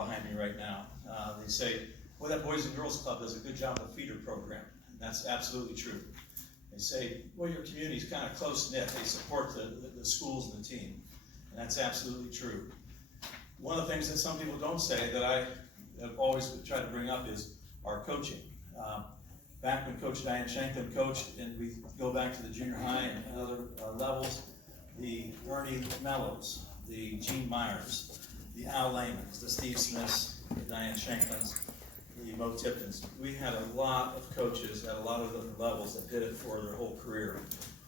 behind me right now. They say, well, that Boys and Girls Club does a good job of feeder program. And that's absolutely true. They say, well, your community's kind of close-knit. They support the schools and the team. And that's absolutely true. One of the things that some people don't say that I have always tried to bring up is our coaching. Back when Coach Diane Shanklin coached, and we go back to the junior high and other levels, the Ernie Mellos, the Gene Myers, the Al Lamans, the Steve Smiths, the Diane Shanklins, the Mo Tiptons. We had a lot of coaches at a lot of different levels that did it for their whole career.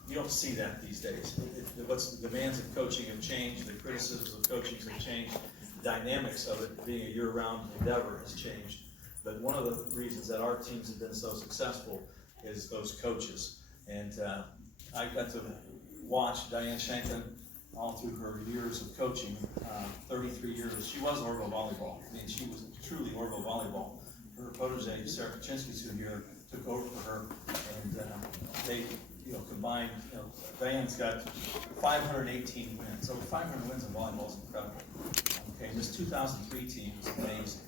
You don't see that these days. What's the demands of coaching have changed, the criticisms of coaching have changed, the dynamics of it being a year-round endeavor has changed. But one of the reasons that our teams have been so successful is those coaches. And I got to watch Diane Shanklin all through her years of coaching, 33 years. She was Orrville volleyball. I mean, she was truly Orrville volleyball. Her protege, Sarah Kaczynski, who here took over for her, and they, combined. Diane's got 518 wins. Over 500 wins in volleyball is incredible. Okay, and this 2003 team is amazing.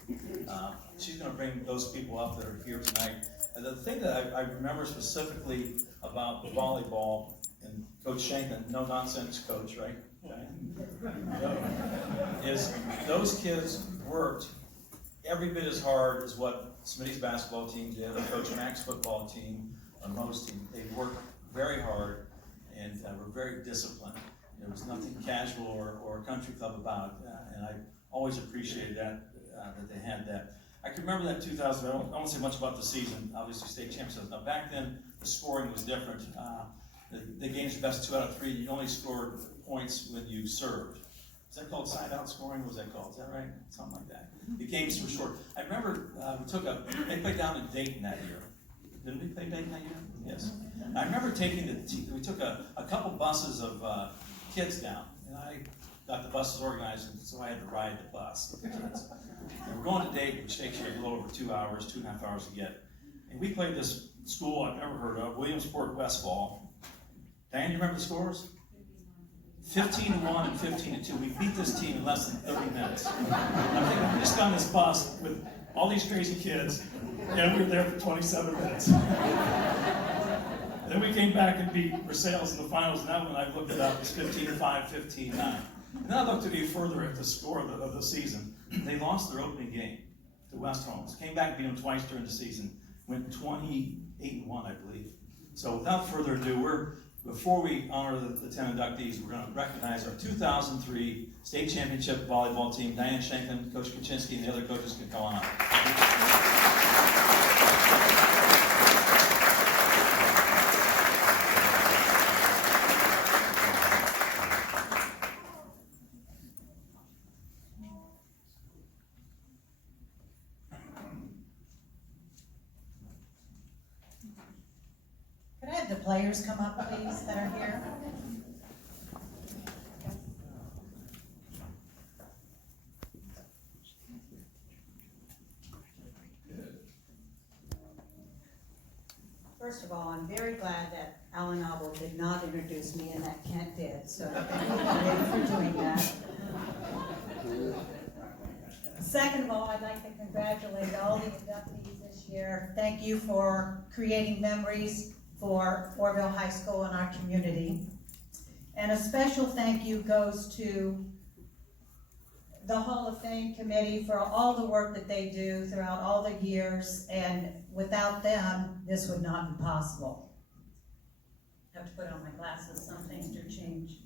She's going to bring those people up that are here tonight. And the thing that I remember specifically about the volleyball, and Coach Shanklin, no nonsense coach, right? Is those kids worked every bit as hard as what Smitty's basketball team did, or Coach Mack's football team, or Mo's team. They worked very hard and were very disciplined. There was nothing casual or country club about it, and I always appreciated that they had that. I can remember that 2000. I won't say much about the season. Obviously, state championships. Now back then, the scoring was different. The game's best 2 out of 3. You only scored points when you served. Is that called side-out scoring? What was that called? Is that right? Something like that. The games were short. I remember they played down in Dayton that year. Didn't we play Dayton that year? Yes. I remember we took a couple buses of kids down, and I got the buses organized, and so I had to ride the bus with the kids. And we're going to Dayton, which takes you a little over 2 hours, 2.5 hours to get. And we played this school I've never heard of, Williamsport Westfall. Diane, you remember the scores? 15-1 and 15-2. We beat this team in less than 30 minutes. I think we just got on this bus with all these crazy kids, and we were there for 27 minutes. Then we came back and beat Versailles in the finals, and that one I looked it up, was 15-5, 15-9. And then I looked a bit further at the score of the season. They lost their opening game to West Holmes. Came back and beat them twice during the season. Went 28-1, I believe. So without further ado, before we honor the 10 inductees, we're going to recognize our 2003 state championship volleyball team. Diane Shanklin, Coach Kaczynski, and the other coaches can come on up. Could I have the players come up, please, that are here? First of all, I'm very glad that Alan Davault did not introduce me and that Kent did, so thank you for doing that. Second of all, I'd like to congratulate all the inductees this year. Thank you for creating memories for Orrville High School and our community. And a special thank you goes to the Hall of Fame committee for all the work that they do throughout all the years, and without them, this would not be possible. I have to put on my glasses, some things do change.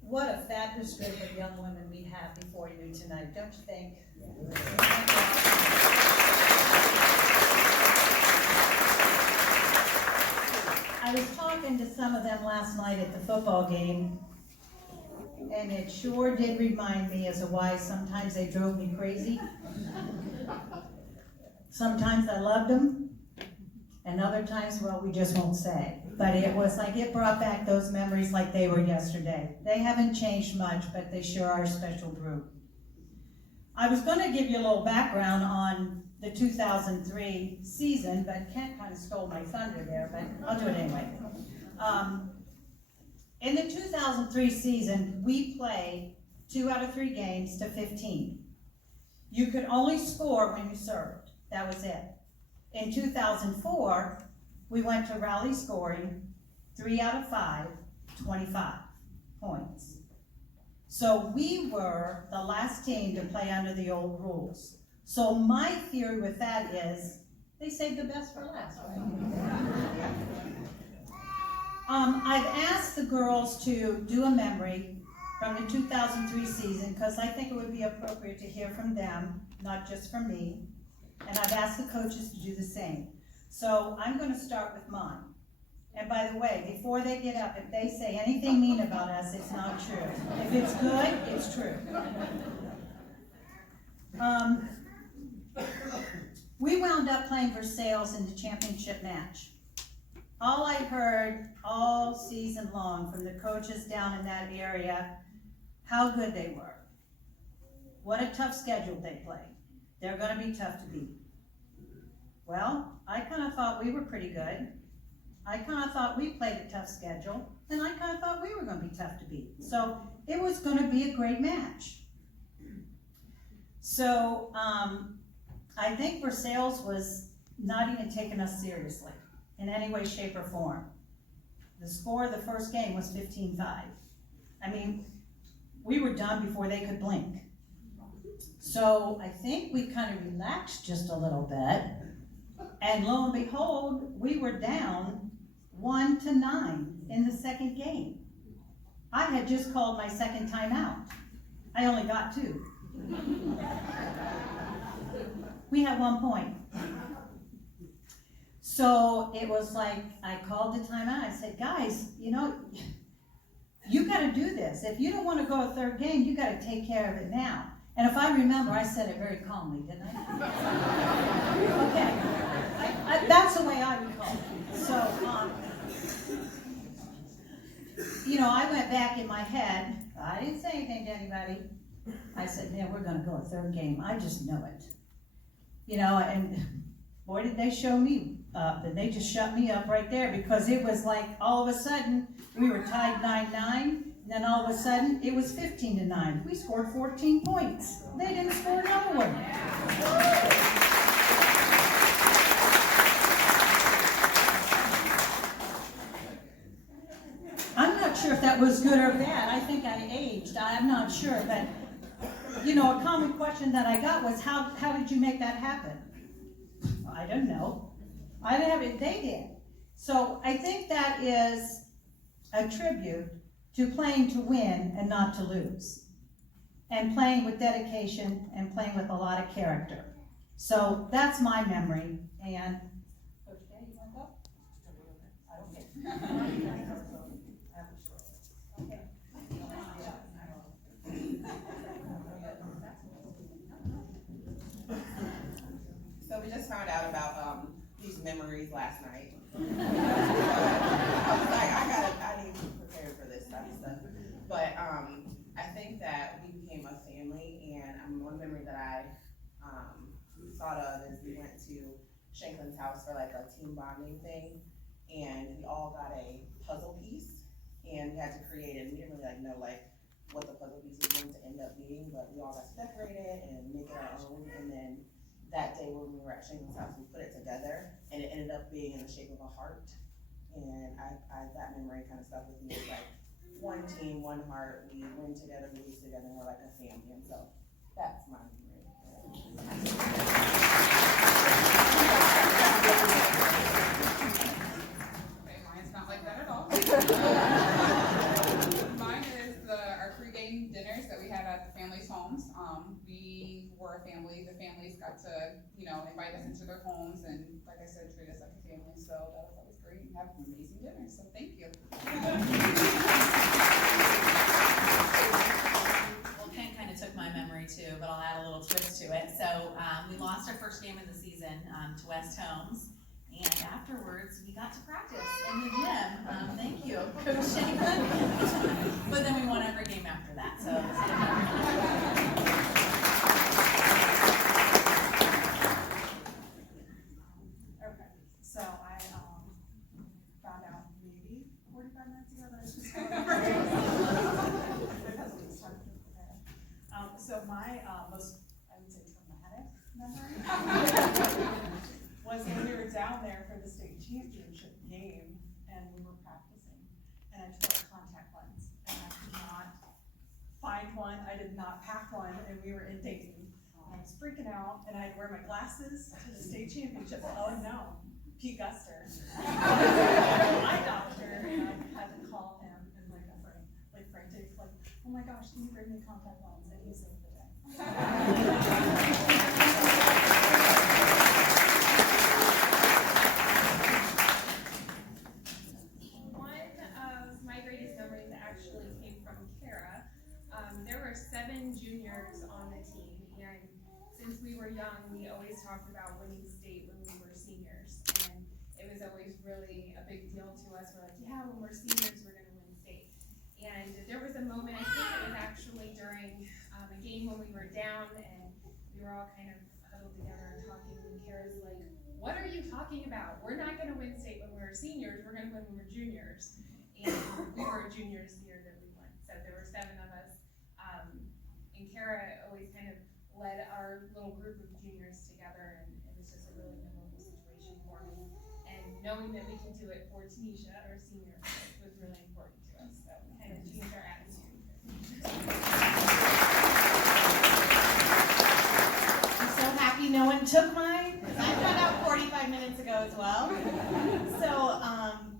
What a fabulous group of young women we have before you tonight, don't you think? I was talking to some of them last night at the football game, and it sure did remind me as to why sometimes they drove me crazy. Sometimes I loved them, and other times, well, we just won't say. But it was like it brought back those memories like they were yesterday. They haven't changed much, but they sure are a special group. I was going to give you a little background on the 2003 season, but Kent kind of stole my thunder there, but I'll do it anyway. In the 2003 season, we played 2 out of 3 games to 15. You could only score when you served. That was it. In 2004, we went to rally scoring 3 out of 5, 25 points. So we were the last team to play under the old rules. So my theory with that is, they saved the best for last, right? I've asked the girls to do a memory from the 2003 season, because I think it would be appropriate to hear from them, not just from me. And I've asked the coaches to do the same. So I'm going to start with mine. And by the way, before they get up, if they say anything mean about us, it's not true. If it's good, it's true. We wound up playing Versailles in the championship match. All I heard all season long from the coaches down in that area, how good they were. What a tough schedule they play. They're going to be tough to beat. Well, I kind of thought we were pretty good. I kind of thought we played a tough schedule, and I kind of thought we were going to be tough to beat. So it was going to be a great match. So I think Versailles was not even taking us seriously in any way, shape, or form. The score of the first game was 15-5. I mean, we were done before they could blink. So I think we kind of relaxed just a little bit, and lo and behold, we were down 1-9 in the second game. I had just called my second timeout. I only got 2. We had 1 point. So it was like, I called the timeout. I said, guys, you know, you got to do this. If you don't want to go a third game, you got to take care of it now. And if I remember, I said it very calmly, didn't I? Okay. That's the way I recall it. So, you know, I went back in my head. I didn't say anything to anybody. I said, man, we're going to go a third game. I just know it. You know, and boy, did they show me up. And they just shut me up right there, because it was like all of a sudden we were tied 9-9. And then all of a sudden it was 15-9. We scored 14 points. They didn't score another one. I'm not sure if that was good or bad. I think I aged. I'm not sure, but you know, a common question that I got was, how did you make that happen? I don't know. I didn't have it, they did. So I think that is a tribute to playing to win and not to lose. And playing with dedication and playing with a lot of character. So that's my memory. And Coach Jay, you want to go? I don't care. Okay. So we just found out about these memories last night. I was like, I need to be prepared for this type of stuff. But I think that we became a family, and one memory that I thought of is we went to Shanklin's house for like a team bonding thing, and we all got a puzzle piece, and we had to create it. And we didn't really know what the puzzle piece was going to end up being, but we all got to decorate it and make it our own. And then that day when we were at Shanklin's house, we put it together, and it ended up being in the shape of a heart. And that memory kind of stuck with me. It's like one team, one heart. We win together, we lose together, and we're like a family. And so that's my memory. Okay, mine's not like that at all. Mine is our pre-game dinners that we had at the families' homes. We were a family. The families got to, invite us into their homes and, like I said, treat us like a family. So that was always great and have amazing dinners. So thank you. Well, Ken kind of took my memory too, but I'll add a little twist to it. So we lost our first game of the season to West Holmes. And afterwards, we got to practice in the gym. Thank you, Coach Shanklin. But then we won every game after that. So. Okay, so I found out maybe 45 minutes ago that I was just So my most, I would say, traumatic memory was when we were down there for the state championship game, and we were practicing, and I took a contact lens, and I could not find one. I did not pack one, and we were in Dayton. And I was freaking out, and I had to wear my glasses to the state championship. Oh no, Pete Guster, my doctor, and I had to call him and like frantic, like, oh my gosh, can you bring me contact lens? And he saved the day. One of my greatest memories actually came from Kara. There were 7 juniors on the team, and since we were young, we always talked about winning state when we were seniors, and it was always really a big deal to us. We're like, yeah, when we're seniors, we're gonna win state. And there was a moment, I think it was actually during a game when we were down, and we were all kind of huddled together and talking, and Kara's like, what are you talking about? We're not gonna win state when we're seniors, we're gonna win when we're juniors. And we were juniors the year that we won, so there were 7 of us. And Kara always kind of led our little group of juniors together, and it was just a really memorable situation for me. And knowing that we could do it for Tanisha, our senior, was really important to us, so we kind of changed our attitude. I'm so happy no one took mine, because I found out 45 minutes ago as well. So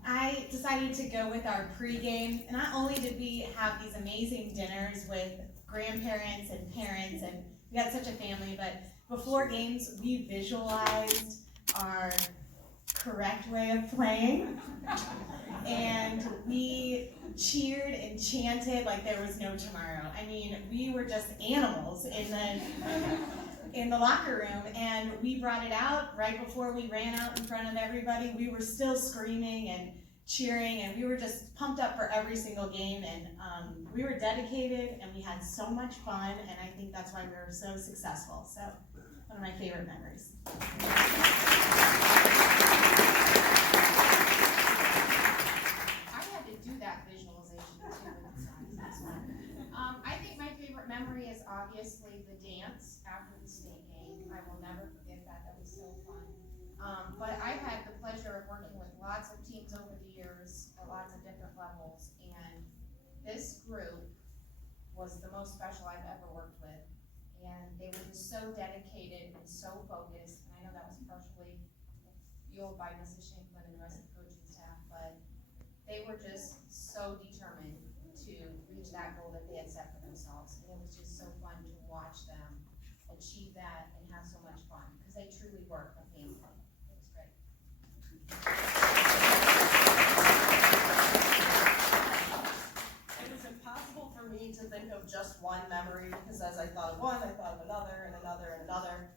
I decided to go with our pregame. And not only did we have these amazing dinners with grandparents and parents, and we had such a family, but before games, we visualized our correct way of playing. And we cheered and chanted like there was no tomorrow. I mean, we were just animals in the locker room, and we brought it out right before we ran out in front of everybody. We were still screaming and cheering, and we were just pumped up for every single game, and we were dedicated, and we had so much fun, and I think that's why we were so successful. So, one of my favorite memories. I had to do that visualization too with the signs. I think my favorite memory is obviously the dance after the state game. I will never forget that. That was so fun. But I've had the pleasure of working with lots of teams over the years at lots of different levels, and this group was the most special I've ever worked with. And they were just so dedicated and so focused, and I know that was partially fueled by Mrs. Shanklin and the rest of the coaching staff, but they were just so determined to reach that goal that they had set for themselves. And it was just so fun to watch them achieve that and have so much fun, because they truly were a family. It was great. It was impossible for me to think of just one memory, because as I thought of one, I thought of another and another and another.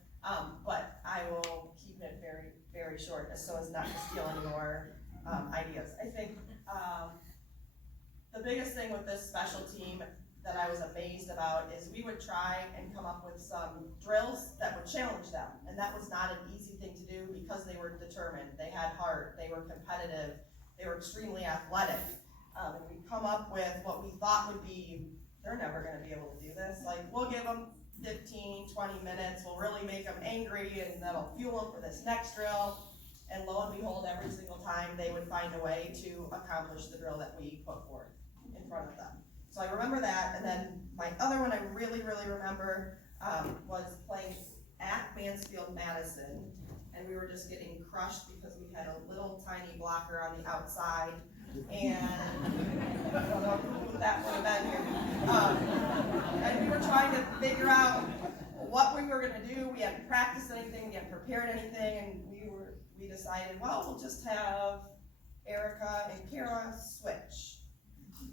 But I will keep it very, very short, so as not to steal any more ideas. I think the biggest thing with this special team that I was amazed about is we would try and come up with some drills that would challenge them. And that was not an easy thing to do, because they were determined, they had heart, they were competitive, they were extremely athletic. And we'd come up with what we thought would be, they're never gonna be able to do this. Like, we'll give them 15, 20 minutes, we'll really make them angry, and that'll fuel them for this next drill. And lo and behold, every single time they would find a way to accomplish the drill that we put forth in front of them. So I remember that, and then my other one I really, really remember was playing at Mansfield Madison, and we were just getting crushed because we had a little tiny blocker on the outside, and I don't know who that would have been here. And we were trying to figure out what we were gonna do. We hadn't practiced anything, we hadn't prepared anything, and we decided, well, we'll just have Erica and Kara switch.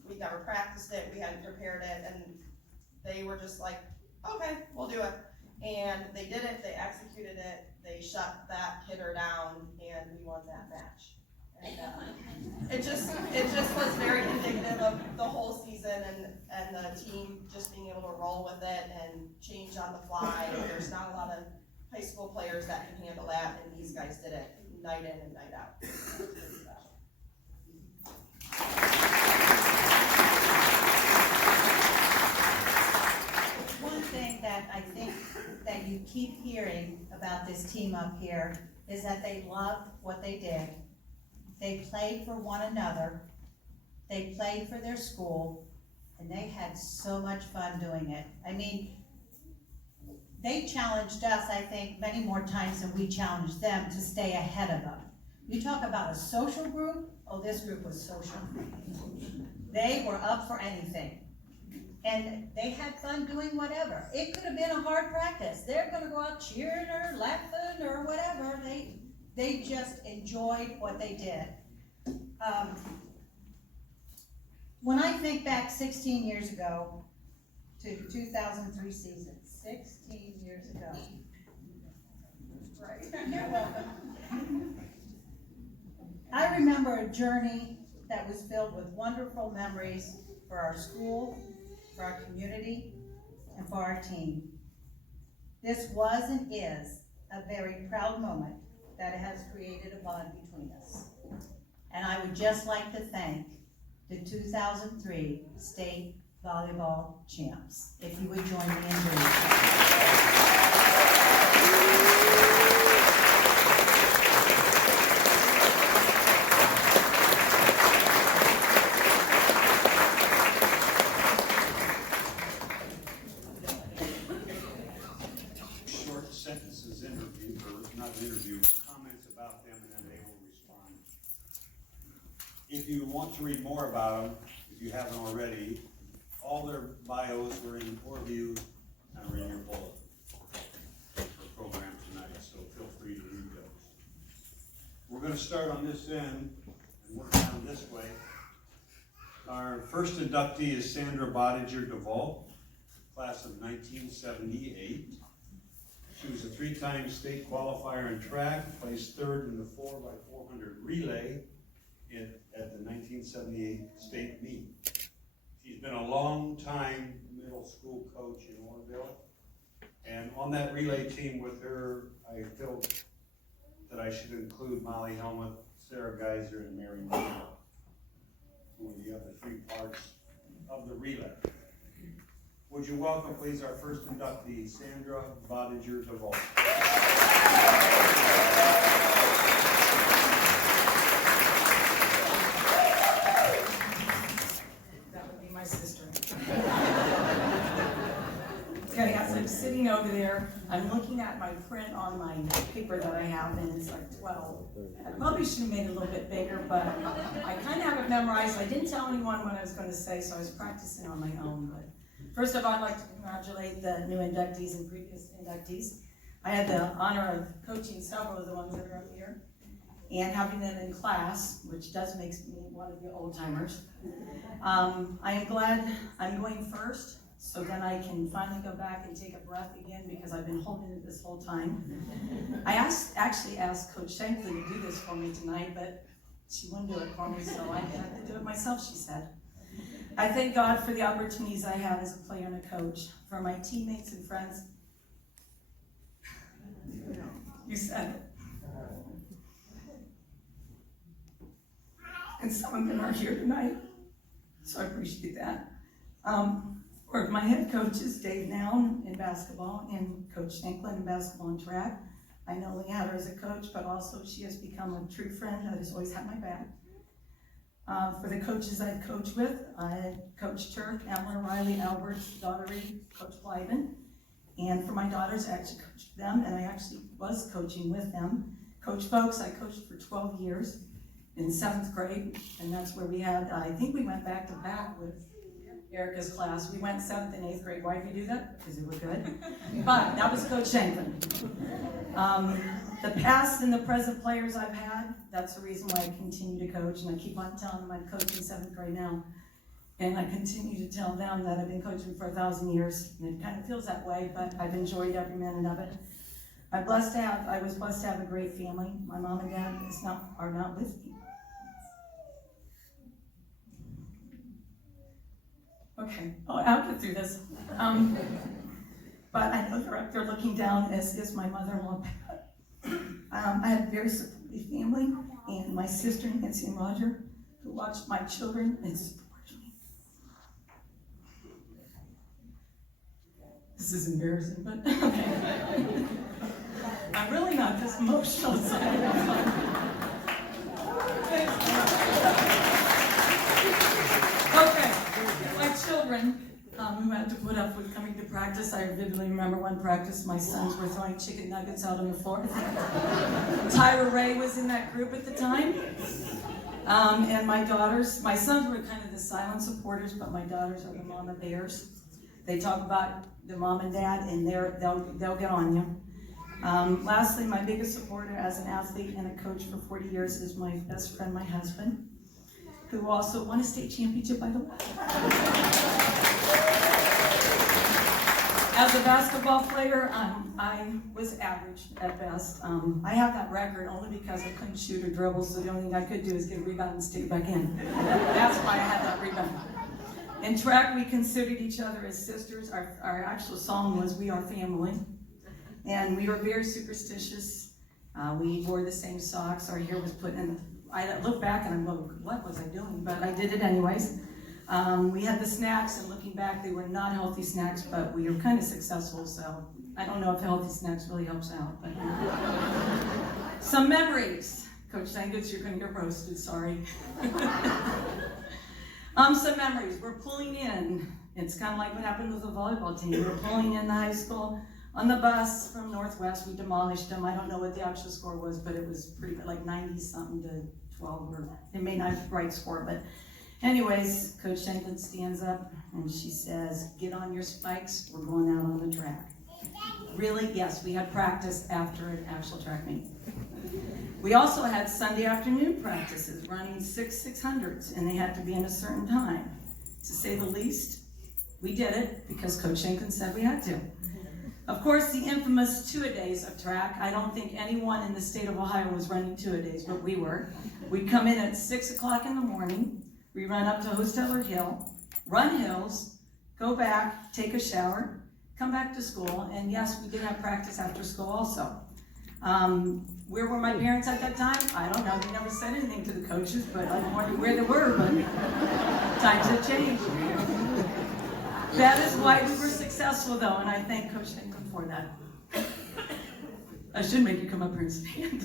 We never practiced it, we hadn't prepared it, and they were just like, okay, we'll do it. And they did it, they executed it, they shut that hitter down, and we won that match. And it just was very indicative of the whole season, and the team just being able to roll with it and change on the fly. And there's not a lot of high school players that can handle that, and these guys did it night in and night out. It was really special. One thing thing that I think that you keep hearing about this team up here is that they loved what they did. They played for one another, they played for their school, and they had so much fun doing it. I mean, they challenged us, I think, many more times than we challenged them to stay ahead of them. You talk about a social group, oh, this group was social. They were up for anything. And they had fun doing whatever. It could have been a hard practice. They're gonna go out cheering or laughing or whatever. They just enjoyed what they did. When I think back 16 years ago to the 2003 season, 16 years ago. Right. You're welcome. I remember a journey that was filled with wonderful memories for our school, for our community, and for our team. This was and is a very proud moment that has created a bond between us. And I would just like to thank the 2003 state volleyball champs. If you would join me in doing so. Short sentences interview, or not interview, comments about them, and then they will respond. If you want to read more about them, if you haven't already, all their bios were in Orrville and are in your bulletin for program tonight, so feel free to read those. We're gonna start on this end and work down this way. Our first inductee is Sandra Davault, class of 1978. She was a three-time state qualifier in track, placed third in the 4x400 relay at the 1978 state meet. She's been a long time middle school coach in Orrville. And on that relay team with her, I felt that I should include Molly Helmuth, Sarah Geiser, and Mary Moore, who were the other three parts of the relay. Would you welcome, please, our first inductee, Sandra Davault. That would be my sister. Okay, as I'm sitting over there, I'm looking at my print on my paper that I have, and it's like 12. I probably should have made it a little bit bigger, but I kind of have it memorized. I didn't tell anyone what I was going to say, so I was practicing on my own. But first of all, I'd like to congratulate the new inductees and previous inductees. I had the honor of coaching several of the ones that are up here and having them in class, which does make me one of the old timers. I am glad I'm going first, so then I can finally go back and take a breath again, because I've been holding it this whole time. I actually asked Coach Shanklin to do this for me tonight, but she wouldn't do it for me, so I had to do it myself, she said. I thank God for the opportunities I have as a player and a coach, for my teammates and friends. You said it. And some of them are here tonight, so I appreciate that. For my head coaches, Dave Noun in basketball and Coach Shanklin in basketball and track. I not only have her as a coach, but also she has become a true friend that has always had my back. For the coaches I've coached with, I had Coach Turk, Emma, Riley, Albert, Daughtery, Coach Blyben. And for my daughters, I actually coached them, and I actually was coaching with them. Coach Folks, I coached for 12 years in 7th grade, and that's where we had, I think we went back to back with Erica's class. We went 7th and 8th grade. Why did we do that? Because it was good. But that was Coach Shanklin. The past and the present players I've had, that's the reason why I continue to coach, and I keep on telling them I'm coaching 7th grade now. And I continue to tell them that I've been coaching for 1,000 years, and it kind of feels that way, but I've enjoyed every minute of it. I was blessed to have a great family. My mom and dad are not with me. Okay, I'll get through this. But I know they're up there looking down, as is my mother-in-law, Pat. I have a very supportive family, and my sister, Nancy and Roger, who watched my children and supported me. This is embarrassing, but okay. I'm really not this emotional, so okay, my children who had to put up with coming to practice, I vividly remember one practice, my sons were throwing chicken nuggets out on the floor. Tyra Ray was in that group at the time. And my sons were kind of the silent supporters, but my daughters are the mama bears. They talk about the mom and dad, and they'll get on you. Lastly, my biggest supporter as an athlete and a coach for 40 years is my best friend, my husband, who also won a state championship, by the way. As a basketball player, I was average at best. I have that record only because I couldn't shoot or dribble, so the only thing I could do is get a rebound and stick it back in. That's why I had that rebound. In track, we considered each other as sisters. Our actual song was "We Are Family," and we were very superstitious. We wore the same socks. Our hair was put in. I look back and I'm going, what was I doing? But I did it anyways. We had the snacks, and looking back, they were not healthy snacks, but we were kind of successful, so I don't know if healthy snacks really helps out. But some memories. Coach Sandra, you're going to get roasted, sorry. Some memories. We're pulling in. It's kind of like what happened with the volleyball team. We were pulling in the high school on the bus from Northwest. We demolished them. I don't know what the actual score was, but it was pretty like 90-something to 12, or it may not be the right score, but anyways, Coach Shanklin stands up and she says, "Get on your spikes, we're going out on the track." Really? Yes, we had practice after an actual track meet. We also had Sunday afternoon practices, running 600s, and they had to be in a certain time. To say the least, we did it because Coach Shanklin said we had to. Of course, the infamous two-a-days of track. I don't think anyone in the state of Ohio was running two-a-days, but we were. We'd come in at 6 o'clock in the morning. We run up to Hosteller Hill, run hills, go back, take a shower, come back to school, and yes, we did have practice after school also. Where were my parents at that time? I don't know. They never said anything to the coaches, but I wondered where they were, but times have changed. That is why we were successful, though, and I thank Coach Shanklin for that. I should make you come up here and stand.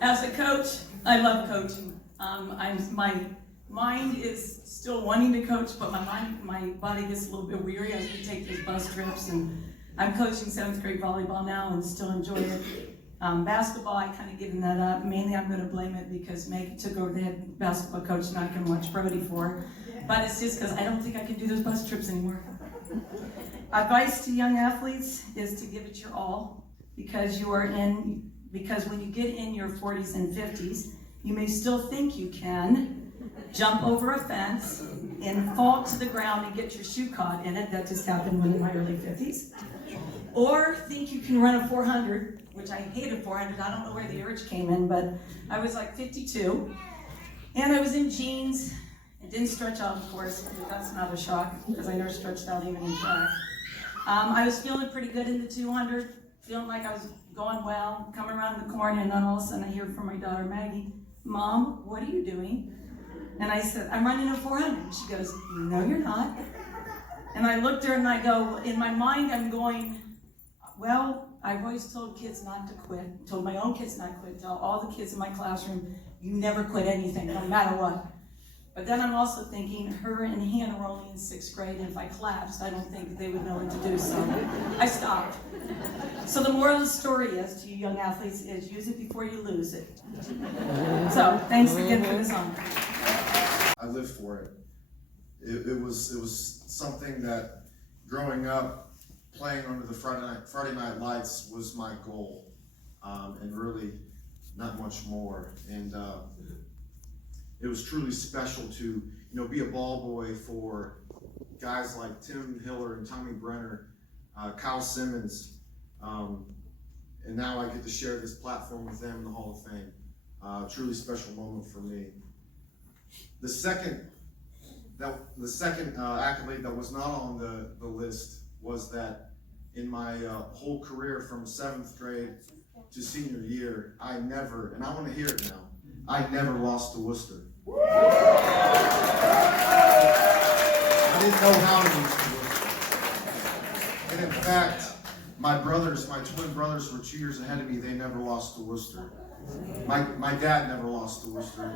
As a coach, I love coaching. My mind is still wanting to coach, but my body gets a little bit weary as we take these bus trips, and I'm coaching 7th grade volleyball now and still enjoy it. Basketball, I kind of given that up. Mainly I'm going to blame it because Meg took over the head basketball coach and I can watch Brody for her. But it's just because I don't think I can do those bus trips anymore. Advice to young athletes is to give it your all, because when you get in your 40s and 50s, you may still think you can jump over a fence and fall to the ground and get your shoe caught in it. That just happened when in my early 50s. Or think you can run a 400, which I hated 400. I don't know where the urge came in, but I was like 52. And I was in jeans. It didn't stretch out, of course, but that's not a shock because I never stretched out even in track. I was feeling pretty good in the 200, feeling like I was going well, coming around the corner, and then all of a sudden I hear from my daughter Maggie, "Mom, what are you doing?" And I said, "I'm running a 400. She goes, "No, you're not." And I looked at her and I go, in my mind I'm going, well, I've always told kids not to quit, told my own kids not to quit, tell all the kids in my classroom, you never quit anything, no matter what. But then I'm also thinking, her and Hannah were only in 6th grade, and if I collapsed, I don't think they would know what to do, so I stopped. So the moral of the story is, to you young athletes, is use it before you lose it. So, thanks again for this honor. I lived for it. It was something that, growing up, playing under the Friday night lights was my goal, and really not much more. And it was truly special to be a ball boy for guys like Tim Hiller and Tommy Brenner, Kyle Simmons, and now I get to share this platform with them in the Hall of Fame. Truly special moment for me. The second accolade that was not on the list was that in my whole career from 7th grade to senior year, I never, and I want to hear it now, I never lost to Worcester. I didn't know how to lose to Worcester. And in fact, my twin brothers were 2 years ahead of me. They never lost to Worcester. My dad never lost to Worcester.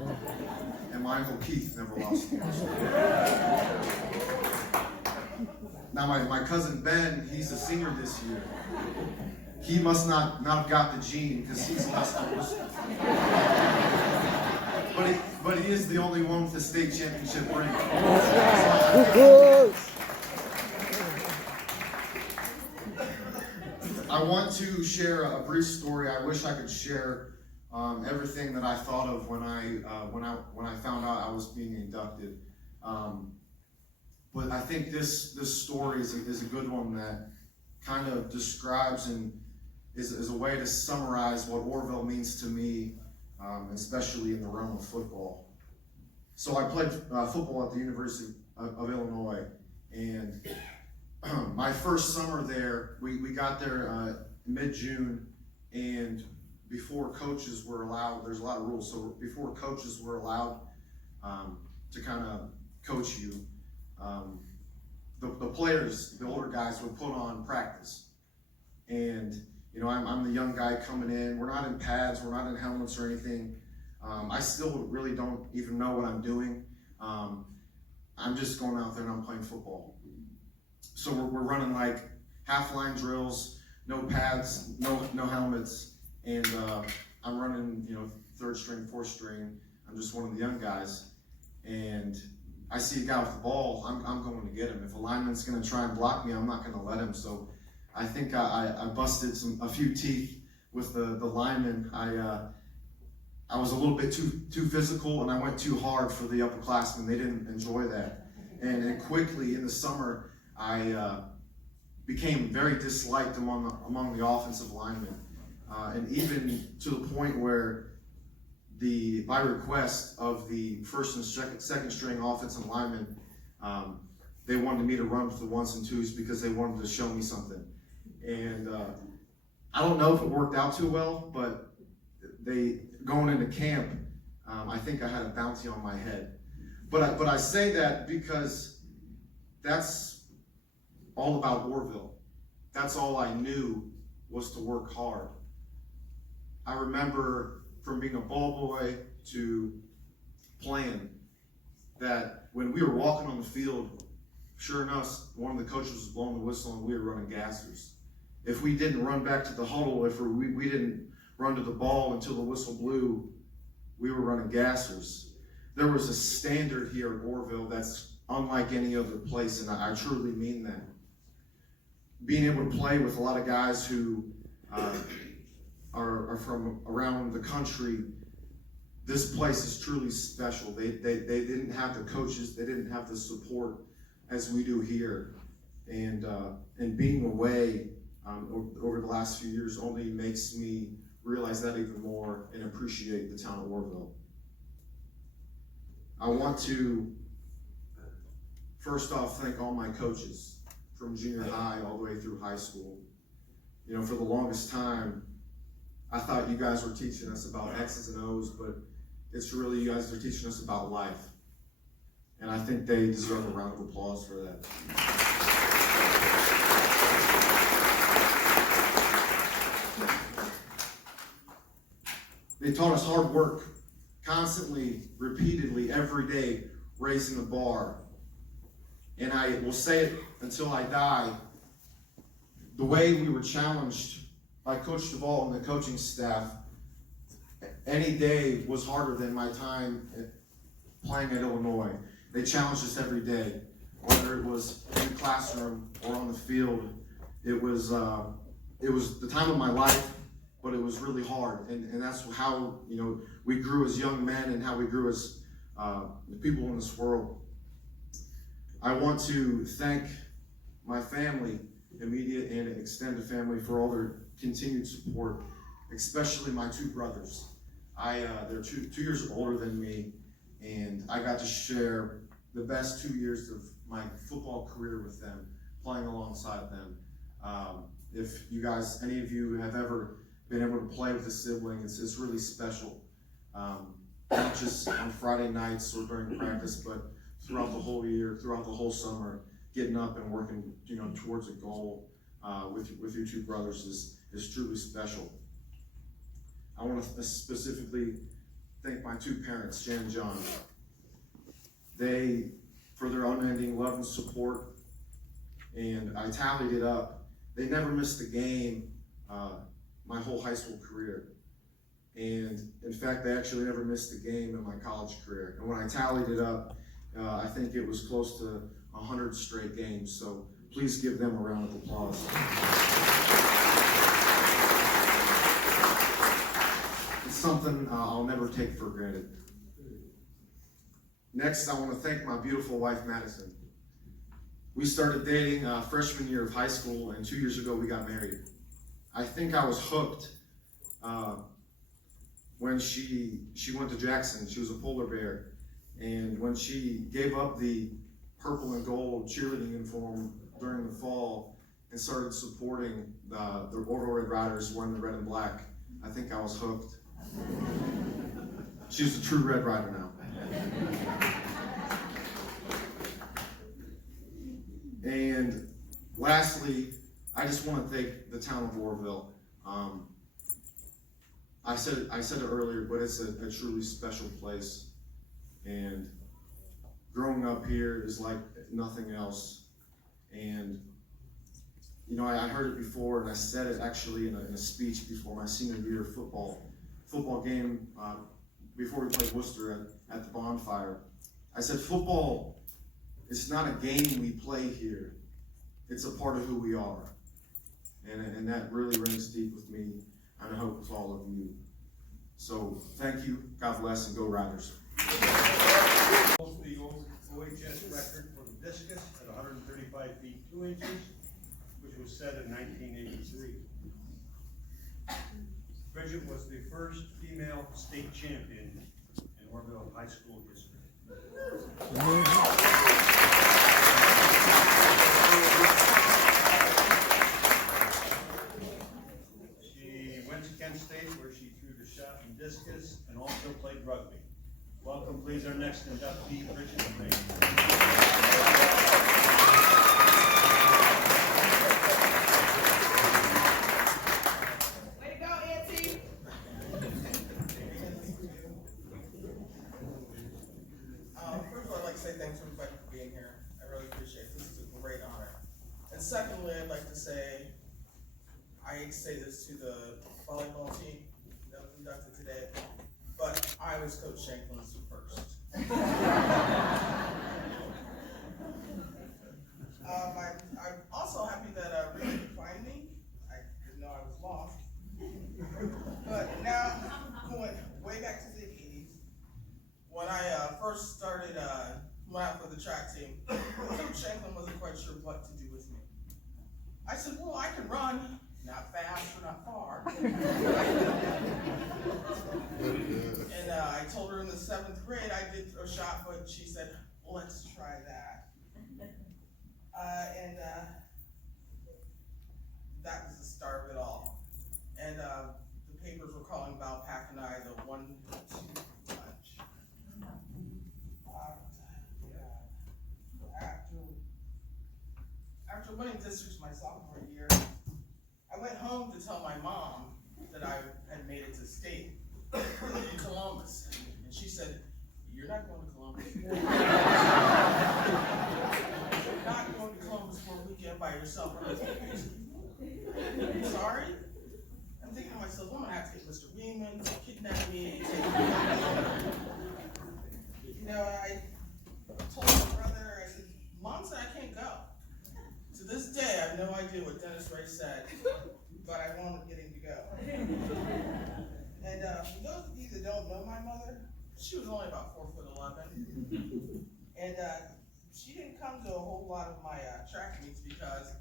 And my Uncle Keith never lost to Worcester. Now my cousin Ben, he's a senior this year. He must not have got the gene because he's lost to Worcester. But he is the only one with a state championship ring. I want to share a brief story. I wish I could share everything that I thought of when I found out I was being inducted. But I think this story is a good one that kind of describes and is a way to summarize what Orrville means to me, especially in the realm of football. So I played football at the University of Illinois, and my first summer there, we got there mid-June, and before coaches were allowed, there's a lot of rules, so before coaches were allowed to kind of coach you, the players, the older guys, would put on practice. And you know, I'm the young guy coming in. We're not in pads, we're not in helmets or anything. I still really don't even know what I'm doing. I'm just going out there and I'm playing football. So we're running like half-line drills, no pads, no helmets, and I'm running, you know, third string, fourth string. I'm just one of the young guys, and I see a guy with the ball. I'm going to get him. If a lineman's going to try and block me, I'm not going to let him. So I think I busted a few teeth with the lineman. I was a little bit too physical, and I went too hard for the upperclassmen. They didn't enjoy that, and quickly in the summer, I became very disliked among the offensive linemen, and even to the point where by request of the first and second string offensive linemen, they wanted me to run with the ones and twos because they wanted to show me something. And I don't know if it worked out too well, but going into camp, I think I had a bounty on my head. But I say that because that's all about Orrville. That's all I knew was to work hard. I remember from being a ball boy to playing that when we were walking on the field, sure enough, one of the coaches was blowing the whistle and we were running gassers. If we didn't run back to the huddle, if we didn't run to the ball until the whistle blew, we were running gassers. There was a standard here at Orrville that's unlike any other place, and I truly mean that. Being able to play with a lot of guys who are from around the country, this place is truly special. They didn't have the coaches, they didn't have the support as we do here. And being away over the last few years only makes me realize that even more and appreciate the town of Orrville. I want to first off thank all my coaches from junior high all the way through high school. You know, for the longest time, I thought you guys were teaching us about X's and O's, but it's really you guys are teaching us about life. And I think they deserve a round of applause for that. They taught us hard work, constantly, repeatedly, every day, raising the bar. And I will say it until I die, the way we were challenged by Coach Davault and the coaching staff, any day was harder than my time playing at Illinois. They challenged us every day, whether it was in the classroom or on the field. It was the time of my life, but it was really hard. And that's how, you know, we grew as young men and how we grew as people in this world. I want to thank my family, immediate and extended family, for all their continued support, especially my two brothers. They're two years older than me, and I got to share the best 2 years of my football career with them, playing alongside them. If you guys, any of you have ever been able to play with a sibling, it's really special. Not just on Friday nights or during practice, but throughout the whole year, throughout the whole summer, getting up and working, you know, towards a goal. with your two brothers is truly special. I want to specifically thank my two parents, Jan and John. For their unending love and support, and I tallied it up. They never missed a game my whole high school career. And in fact, they actually never missed a game in my college career. And when I tallied it up, I think it was close to 100 straight games. So please give them a round of applause. It's something I'll never take for granted. Next, I want to thank my beautiful wife, Madison. We started dating freshman year of high school, and 2 years ago we got married. I think I was hooked when she went to Jackson. She was a polar bear, and when she gave up the purple and gold cheerleading uniform during the fall and started supporting the Orrville Red Riders wearing the red and black, I think I was hooked. She's a true Red Rider now. And lastly, I just want to thank the town of Orrville. I said it earlier, but it's a truly special place. And growing up here is like nothing else. And you know, I heard it before, and I said it actually in a speech before my senior year football game before we played Worcester at the bonfire. I said, football is not a game we play here. It's a part of who we are. And that really rings deep with me, and I hope with all of you. So thank you, God bless, and go Riders. The OHS record for the discus at 135 feet 2 inches, which was set in 1983. Brigette was the first female state champion in Orrville High School history. She went to Kent State, where she threw the shot and discus and also played rugby. Welcome, please, our next inductee, Brigette May. Thanks everybody for being here. I really appreciate it. This is a great honor. And secondly, I'd like to say, I hate to say this to the volleyball team that was inducted today, but I was Coach Shanklin's first. I'm also happy that Rick could find me. I didn't know I was lost. But now, going way back to the 80s, when I first started went out for the track team, Coach Shanklin wasn't quite sure what to do with me. I said, well, I can run, not fast or not far. And I told her in the 7th grade I did throw shot put, and she said, let's try that. And that was the start of it all. And the papers were calling Valpak and I the 1-2 punch. After winning districts my sophomore year, I went home to tell my mom that I had made it to state in Columbus. And she said, you're not going to Columbus. You're not going to Columbus for a weekend by yourself. I'm sorry? I'm thinking to myself, I'm going to have to get Mr. Weeman to kidnap me, take me home. You know, I told my brother, I said, Mom said I can't go. To this day, I have no idea what Dennis Ray said, but I wanted getting to go. And for those of you that don't know my mother, she was only about 4'11", and she didn't come to a whole lot of my track meets because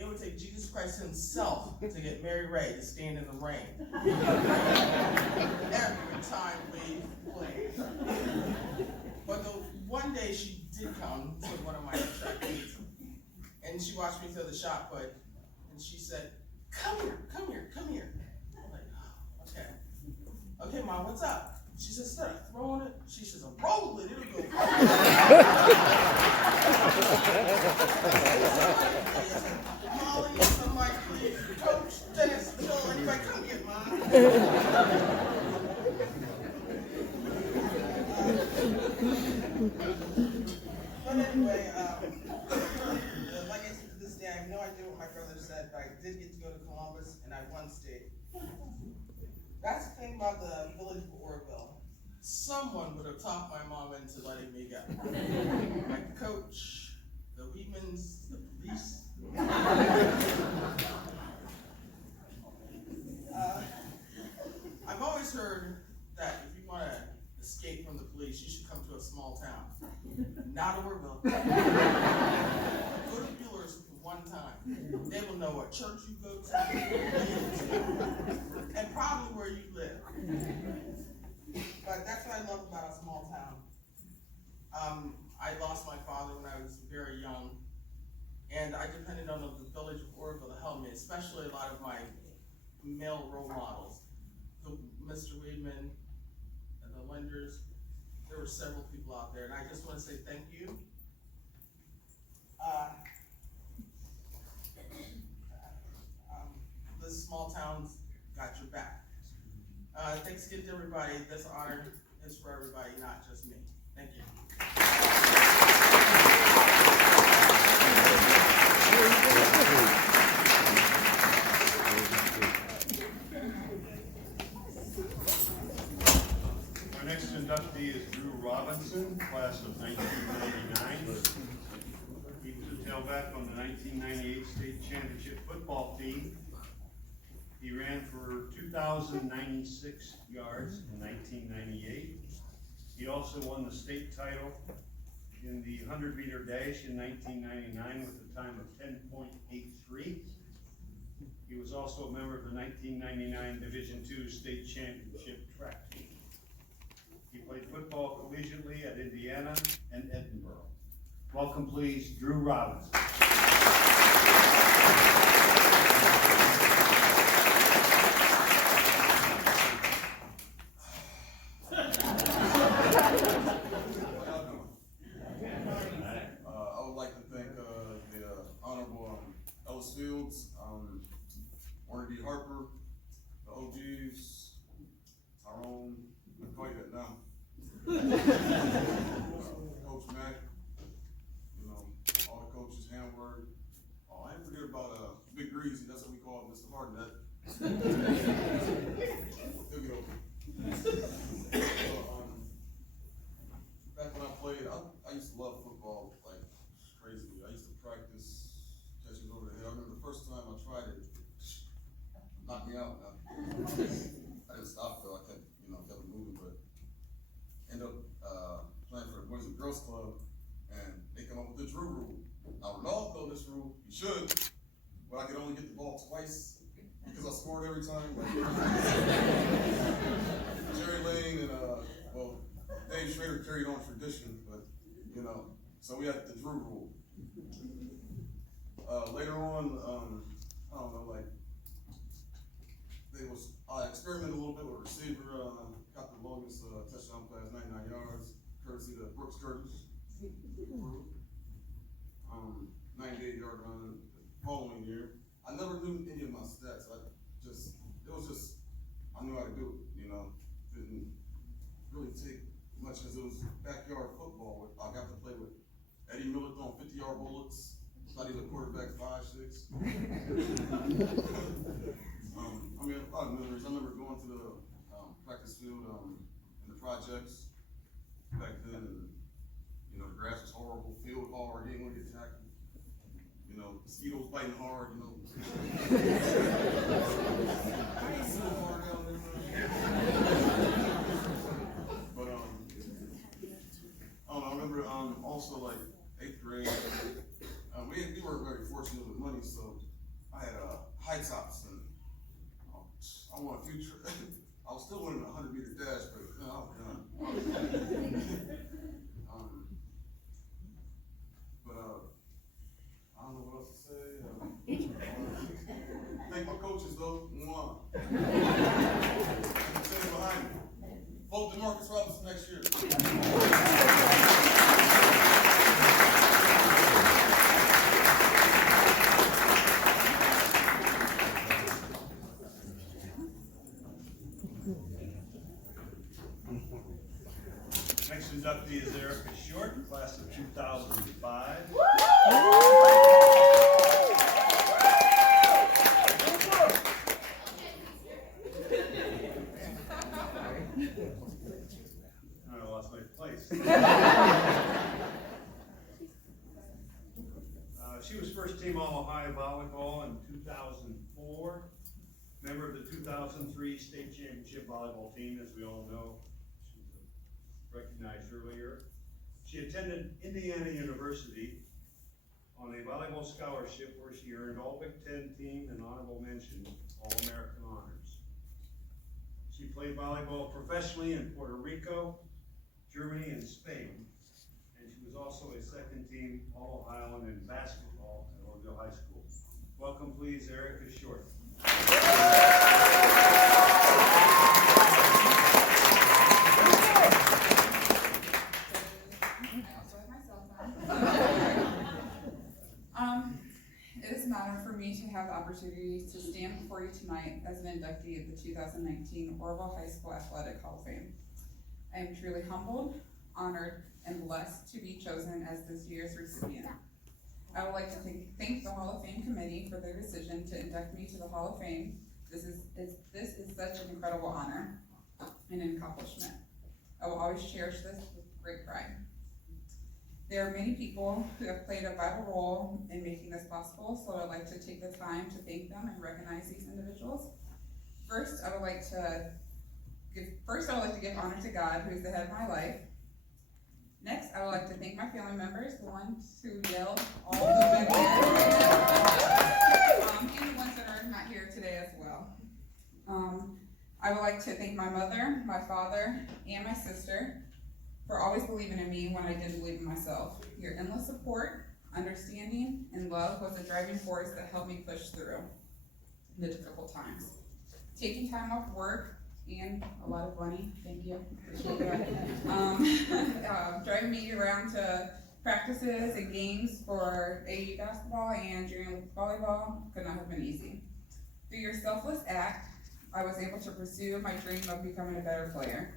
it would take Jesus Christ himself to get Mary Ray to stand in the rain every time we played. But the one day she did come to one of my track meets, and she watched me throw the shot put, and she said, come here, come here, come here. I'm like, oh, okay. Okay, Mom, what's up? She said, instead of throwing it, she says, roll it, it'll go. Molly, somebody But anyway, like I said, to this day, I have no idea what my brother said, but I did get to go to Columbus and I won state. That's the thing about the village of Orrville. Someone would have talked my mom into letting me go. My coach, the women's, the police. I've always heard that if you want to escape from the police, you should come to a small town. Not Orrville. Go to Bueller's one time. They will know what church you go to, and probably where you live. But that's what I love about a small town. I lost my father when I was very young, and I depended on the village of Orrville to help me, especially a lot of my male role models. Mr. Weedman and the lenders, there were several people out there, and I just want to say thank you. This small town's got your back. Thanks again to everybody. This honor is for everybody, not just me. Thank you. Our next inductee is Drew Robinson, class of 1999. He was a tailback on the 1998 state championship football team. He ran for 2,096 yards in 1998. He also won the state title in the 100-meter dash in 1999 with a time of 10.83. He was also a member of the 1999 Division II state championship track team. He played football collegiately at Indiana and Edinburgh. Welcome, please, Drew Robinson. I would like to thank the Honorable Ellis Fields, Warner D. Harper, the OGs, Tyrone, I call you that now. Coach Mack, all the coaches, Handward. Oh, I didn't forget about Big Greasy, that's what we call him, Mr. Hardnett. He'll get over. Back when I played, I used to love football like crazy. I used to practice catches over the head. I remember the first time I tried it, knocked me out. I didn't stop though. I kept moving, but ended up playing for the Boys and Girls Club, and they come up with the Drew rule. I would all know this rule. You should, but I could only get the ball twice because I scored every time. Jerry Lane and Dave Schrader carried on tradition, but so we had the Drew rule. Later on, I don't know, I experimented a little bit with receiver, got the longest touchdown pass, 99 yards, courtesy to Brooks Curtis. 98-yard run the following year. I never knew any of my stats. I knew how to do it, didn't really take much because it was backyard football. I got to play with Eddie Miller throwing 50-yard bullets. Not even a quarterback, 5'6". A lot of memories. I remember going to the practice field in the projects back then, and the grass was horrible, field hard, you didn't want to get tackled. Mosquitoes biting hard, I ain't so hard down there, But I don't know, I remember also like 8th grade, we weren't very fortunate with money, so I had high tops, and I won a few I was still winning a 100-meter dash, but I was done. I don't know what else to say. Thank my coaches though. Mwah. And sitting behind me. Vote DeMarcus Robinson next year. inductee is Erica Short, class of 2005. I lost my place. She was first team All-Ohio volleyball in 2004. Member of the 2003 state championship volleyball team, as we all know. She was recognized earlier. She attended Indiana University on a volleyball scholarship where she earned all Big Ten team and honorable mention All-American honors. She played volleyball professionally in Puerto Rico, Germany, and Spain. And she was also a second team All-Ohioan in basketball at Orrville High School. Welcome, please, Erica Short. It is an honor for me to have the opportunity to stand before you tonight as an inductee of the 2019 Orrville High School Athletic Hall of Fame. I am truly humbled, honored, and blessed to be chosen as this year's recipient. I would like to thank the Hall of Fame committee for their decision to induct me to the Hall of Fame. This is such an incredible honor and an accomplishment. I will always cherish this with great pride. There are many people who have played a vital role in making this possible, so I'd like to take the time to thank them and recognize these individuals. First, I would like to give honor to God, who is the head of my life. Next, I would like to thank my family members, the ones who yelled all the way here right now, and the ones that are not here today as well. I would like to thank my mother, my father, and my sister for always believing in me when I didn't believe in myself. Your endless support, understanding, and love was a driving force that helped me push through the difficult times. Taking time off work and a lot of money, thank you, appreciate that. Driving me around to practices and games for AU basketball and junior volleyball could not have been easy. Through your selfless act, I was able to pursue my dream of becoming a better player.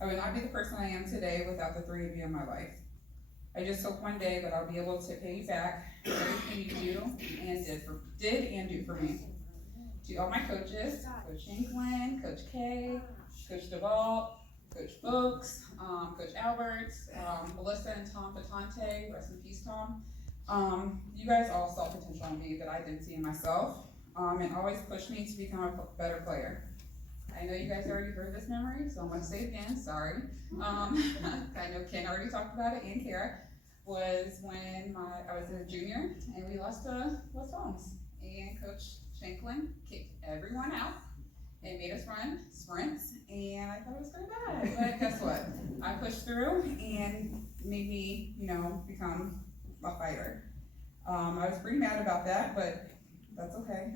I would not be the person I am today without the three of you in my life. I just hope one day that I'll be able to pay you back for everything you do and did and do for me. To all my coaches, Coach Shanklin, Coach K, Coach Davault, Coach Books, Coach Albert, Melissa and Tom Patante, rest in peace, Tom. You guys all saw potential in me that I didn't see in myself, and always pushed me to become a better player. I know you guys already heard this memory, so I'm going to say it again, sorry. I know Ken already talked about it, and Kara, was when I was a junior, and we lost to West Holmes. And Coach Shanklin kicked everyone out and made us run sprints, and I thought it was pretty bad. But guess what? I pushed through and made me, become a fighter. I was pretty mad about that, but that's okay.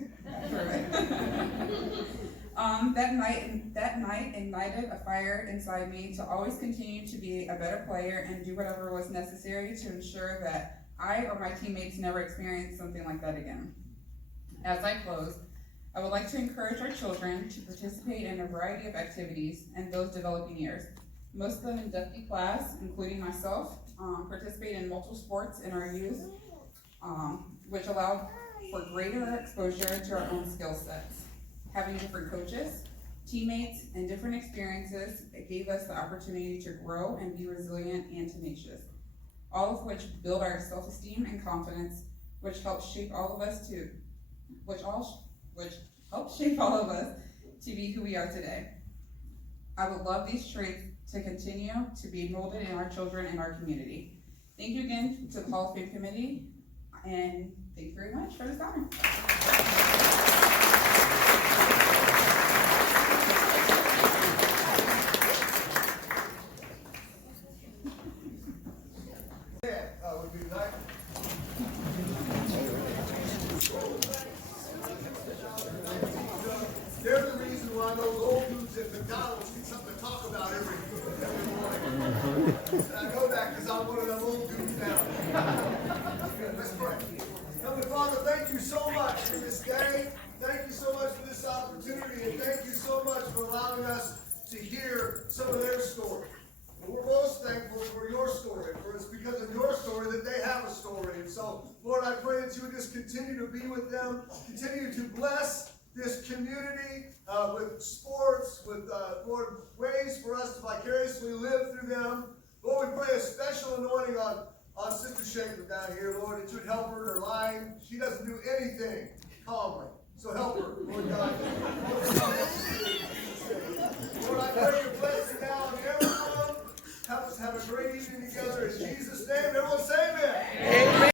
That night ignited a fire inside me to always continue to be a better player and do whatever was necessary to ensure that I or my teammates never experience something like that again. As I close, I would like to encourage our children to participate in a variety of activities in those developing years. Most of the inductee class, including myself, participate in multiple sports in our youth, which allowed for greater exposure to our own skill sets. Having different coaches, teammates, and different experiences, it gave us the opportunity to grow and be resilient and tenacious, all of which build our self-esteem and confidence, which helps shape all of us to be who we are today. I would love these traits to continue to be molded in our children and our community. Thank you again to the Hall of Fame Committee, and thank you very much for this honor. They're the reason why those old dudes at McDonald's get something to talk about every morning. And I know that because I'm one of them old dudes now. Let's pray. Heavenly Father, thank you so much for this day. Thank you so much for this opportunity. And thank you so much for allowing us to hear some of their story. But we're most thankful for your story, for it's because of your story that they have a story. And so, Lord, I pray that you would just continue to be with them, continue to bless this community with sports, with, Lord, ways for us to vicariously live through them. Lord, we pray a special anointing on Sister Shanklin down here, Lord, that you would help her in her line. She doesn't do anything calmly. So help her, Lord God. Lord, I pray your blessing now on everyone. Help us have a great evening together in Jesus' name. Everyone say amen.